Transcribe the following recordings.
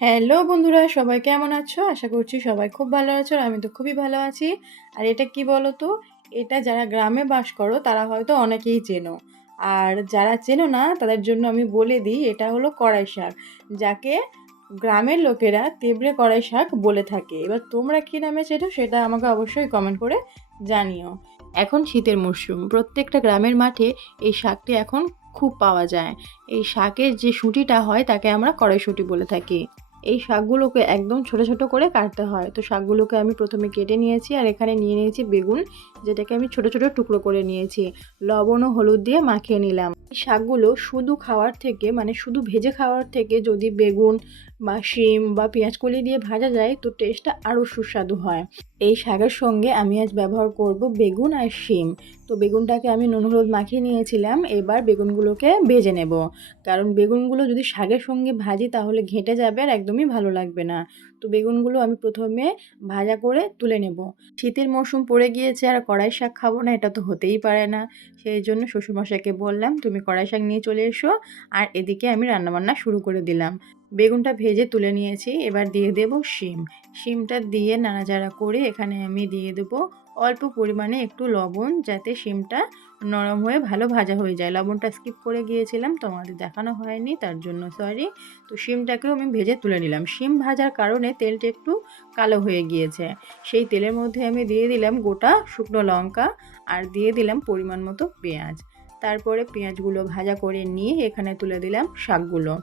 Hello বন্ধুরা, সবাই কেমন আছো? আশা করছি সবাই খুব ভালো আছো। আর আমি তো খুবই ভালো আছি। আর এটা কি বলো তো? এটা যারা গ্রামে বাস করো তারা হয়তো অনেকেই চেনো। আর যারা চেনো না তাদের জন্য আমি বলে দিই, এটা হলো কড়াই শাক, যাকে গ্রামের লোকেরা তেবড়ে কড়াই শাক বলে থাকে। এবার তোমরা কী নামে চেনো সেটা আমাকে অবশ্যই কমেন্ট করে জানিও। এখন শীতের মরশুম, প্রত্যেকটা গ্রামের মাঠে এই শাকটি এখন খুব পাওয়া যায়। এই শাকের যে শুঁটিটা হয় তাকে আমরা কড়াইশুঁটি বলে থাকি। এই শাকগুলোকে একদম ছোট ছোট করে কাটতে হয়। তো শাকগুলোকে আমি প্রথমে কেটে নিয়েছি, আর এখানে নিয়ে নিয়েছি বেগুন, যেটাকে আমি ছোট ছোট টুকরো করে নিয়েছি। লবণ ও হলুদ দিয়ে মাখিয়ে নিলাম। এই শাকগুলো শুধু খাওয়ার থেকে, মানে শুধু ভেজে খাওয়ার থেকে যদি বেগুন বা শিম বা পেঁয়াজকলি দিয়ে ভাজা যায় তো টেস্টটা আরও সুস্বাদু হয়। এই শাকের সঙ্গে আমি আজ ব্যবহার করব বেগুন আর শিম। তো বেগুনটাকে আমি নুন হলুদ মাখিয়ে নিয়েছিলাম, এবার বেগুনগুলোকে ভেজে নেব। কারণ বেগুনগুলো যদি শাকের সঙ্গে ভাজি তাহলে ঘেঁটে যাবে আর একদমই ভালো লাগবে না। তো বেগুনগুলো আমি প্রথমে ভাজা করে তুলে নেব। শীতের মরশুম পড়ে গিয়েছে আর কড়াই শাক খাবো না, এটা তো হতেই পারে না। সেই জন্য শ্বশুরমশাইকে বললাম, তুমি কড়াই শাক নিয়ে চলে এসো। আর এদিকে আমি রান্নাবান্না শুরু করে দিলাম। বেগুনটা ভেজে তুলে নিয়েছি, এবার দিয়ে দেব শিম। শিমটা দিয়ে নাড়াচাড়া করে এখানে আমি দিয়ে দেবো অল্প পরিমাণে একটু লবণ, যাতে শিমটা নরম হয়ে ভালো ভাজা হয়ে যায়। লবণটা স্কিপ করে গিয়েছিলাম, তোমাদের দেখানো হয়নি, তার জন্য সরি। তো শিমটাকেও আমি ভেজে তুলে নিলাম। শিম ভাজার কারণে তেলটা একটু কালো হয়ে গিয়েছে। সেই তেলের মধ্যে আমি দিয়ে দিলাম গোটা শুকনো লঙ্কা, আর দিয়ে দিলাম পরিমাণ মতো পেঁয়াজ। তারপরে পেঁয়াজগুলো ভাজা করে নিয়ে এখানে তুলে দিলাম শাকগুলো।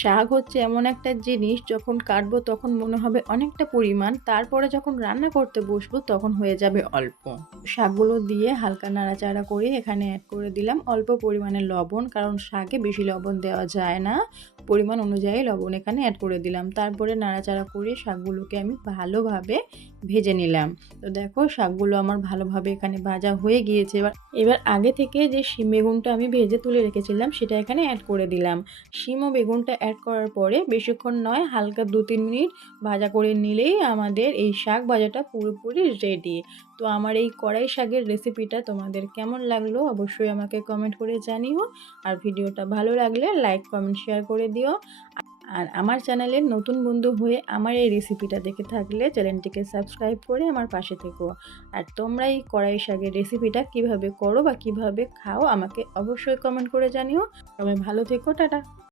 শাক হচ্ছে এমন একটা জিনিস, যখন কাটবো তখন মনে হবে অনেকটা পরিমাণ, তারপরে যখন রান্না করতে বসবো তখন হয়ে যাবে অল্প। শাকগুলো দিয়ে হালকা নাড়াচাড়া করে এখানে অ্যাড করে দিলাম অল্প পরিমাণে লবণ, কারণ শাকে বেশি লবণ দেওয়া যায় না। পরিমাণ অনুযায়ী লবণ এখানে অ্যাড করে দিলাম। তারপরে নাড়াচাড়া করে শাকগুলোকে আমি ভালোভাবে ভেজে নিলাম। তো দেখো শাকগুলো আমার ভালোভাবে এখানে ভাজা হয়ে গিয়েছে। এবার আগে থেকে যে শিম বেগুনটা আমি ভেজে তুলে রেখেছিলাম সেটা এখানে অ্যাড করে দিলাম। শিম ও বেগুনটা অ্যাড করার পরে বেশিক্ষণ নয়, হালকা 2-3 মিনিট ভাজা করে নিলেই আমাদের এই শাক ভাজাটা পুরোপুরি রেডি। তো আমার এই কড়াই শাকের রেসিপিটা তোমাদের কেমন লাগলো অবশ্যই আমাকে কমেন্ট করে জানিও। আর ভিডিওটা ভালো লাগলে লাইক, কমেন্ট, শেয়ার করে দিও। আর আমার চ্যানেলের নতুন বন্ধু হয়ে আমার এই রেসিপিটা দেখে থাকলে চ্যানেলটিকে সাবস্ক্রাইব করে আমার পাশে থেকো। আর তোমরা এই কড়াই শাকের রেসিপিটা কিভাবে করো বা কিভাবে খাও আমাকে অবশ্যই কমেন্ট করে জানিও। সবাই ভালো থেকো, টাটা।